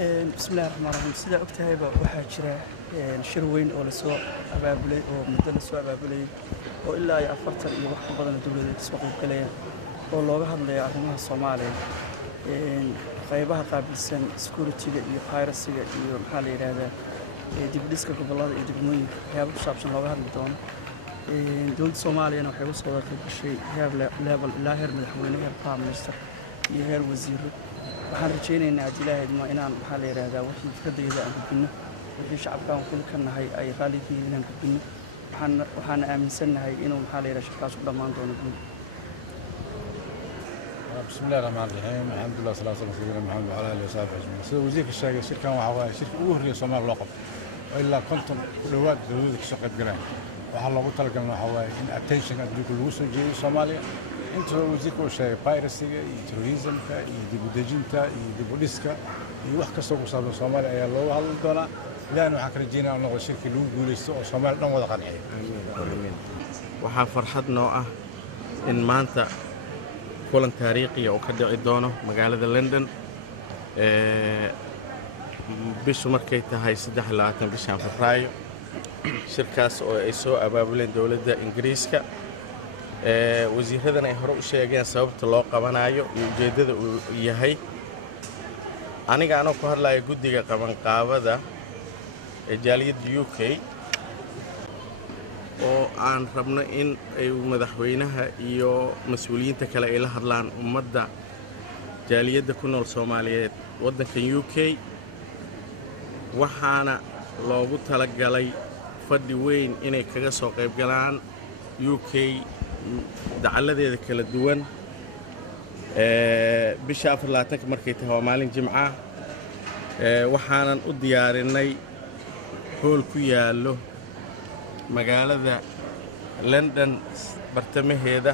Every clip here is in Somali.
بسم الله الرحمن الرحيم سيدا ogtahay ba waxa jira shir weyn oo la soo abaabulay oo muddo la soo abaabulay oo ilaa ay 40 iyo wax ka badan dawladda soo qayb galeen oo looga hadlayo arrimaha Soomaaliya qaybaha qaabilsan security-ga iyo piracy-ga iyo maxaa la yiraahdaa dib u dhiska gobollada iyo degmooyinka waxyaabo ku saabsan looga hadli doono dawladda Soomaaliya waxay u soo qaybgashay level ilaa heer madaxweyne heer prime minister iyo heer wasiiro waxaan rajaynaynaa Ilaahay ma inaan waxa la yiraahdaa wixii fikradayda aan gudbino wixii shacabka aan ka nahay ay qaali ka yihiin aan gudbino waxaan aaminsanahay inuu waxa la yiraahdaa shaqaas u dhamaan doono guud بسم الله الرحمن الرحيم الحمد لله والصلاه والسلام على سيدنا محمد وعلى اله وصحبه اجمعين سيد وزير الشاقي شركه waxa shirka ugu horeeyay Soomaaliya loo qabto ilaa konton dhawaad dawladda ka soo qayb galeen waxa loogu talagalay waxa waaye in attention adduunka lagu soo jeediyo Soomaaliya inta wasiirka uu sheegay piracy-ga iyo terrorism-ka iyo dib u dejinta iyo dib u dhiska iyo wax kasta oo ku saabsan Soomaaliya ayaa loo hadli doonaa ilaahna waxaan ka rajaynayaa inuu shirka lagu guuleysto oo Soomaaliya dhan wada qanciyo waxaa farxad noo ah in maanta kulan taariikhi oo ka dhici doono magaalada London bishu markay tahay 23 bishan Febraayo shirkaas oo ay soo abaabuleen dawladda Ingiriiska wasiiradan ay hore u sheegeen sababta loo qabanayo iyo ujeedada uu yahay aniga anoo ku hadlayo guddiga qabanqaabada ee jaaliyadda UK oo aan rabno in ay madaxweynaha iyo mas'uuliyiinta kale ay la hadlaan ummadda jaaliyadda ku nool Soomaaliyeed waddanka UK waxaana loogu talagalay fadhi weyn inay kaga soo qayb galaan UK dacaladeeda kala duwan bisha 24 markay tahay maalin Jimca waxaanan u diyaarinay hool ku yaalo magaalada London bartamaheeda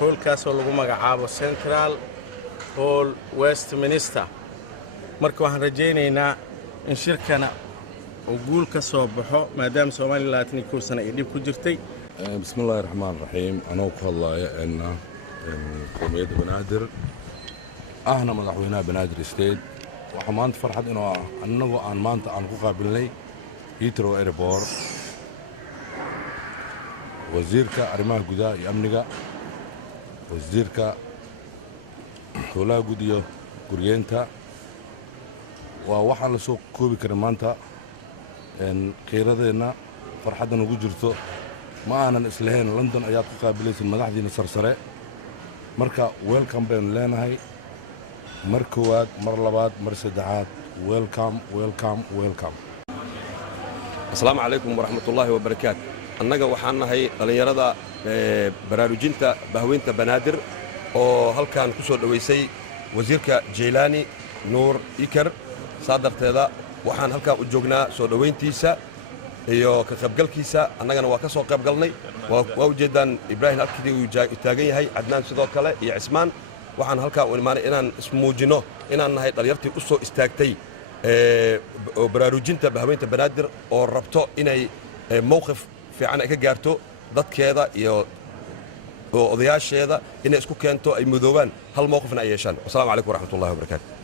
hoolkaas oo lagu magacaabo Central Hall Westminster marka waxaan rajaynaynaa in shirkana uu guul ka soo baxo maadaama Soomaaliya 22 sano ay dib ku jirtay بسم الله الرحمن الرحيم أنا والله إن قومية بنادر أهنا مدحونا بنادر ستيت وحمانت فرحت إنه أن مانت عن قابل لي هيترو إيربور وزيرك أرماه جدا يأمنك وزيرك ولا جديو كورينتا وواحد لسوق كوبي كرمانتا إن خيرنا فرحتنا وجرته ما أنا إسلهين لندن أيات قابلة المدحدين السرسرة مركا ويلكم بين لنا هاي مركوات مرلبات مرسدعات ويلكم ويلكم ويلكم السلام عليكم ورحمة الله وبركاته أننا وحنا هاي دليرة براروجينتا بهوينتا بنادر أو هل كان كسر دويسي وزيرك جيلاني نور إيكر صادر تدا وحنا هل كان وجوجنا سودوينتيسا iyo ka qaybgalkiisa annagana waa ka soo qayb galnay waa ujeedaan Ibrahim Alkidi uu taagan yahay Adnaan sidoo kale iyo Cismaan waxaan halka u imaanay inaan ismuujino inaan nahay dhalinyartii u soo istaagtay baraarujinta bahweynta banaadir oo rabto inay mowqif fiican ay ka gaarto dadkeeda iyo odayaasheeda inay isku keento ay mudoobaan hal mowqifna ay yeeshaan. Assalaamu calaykum waraxmatullaahi wabarakaatuh.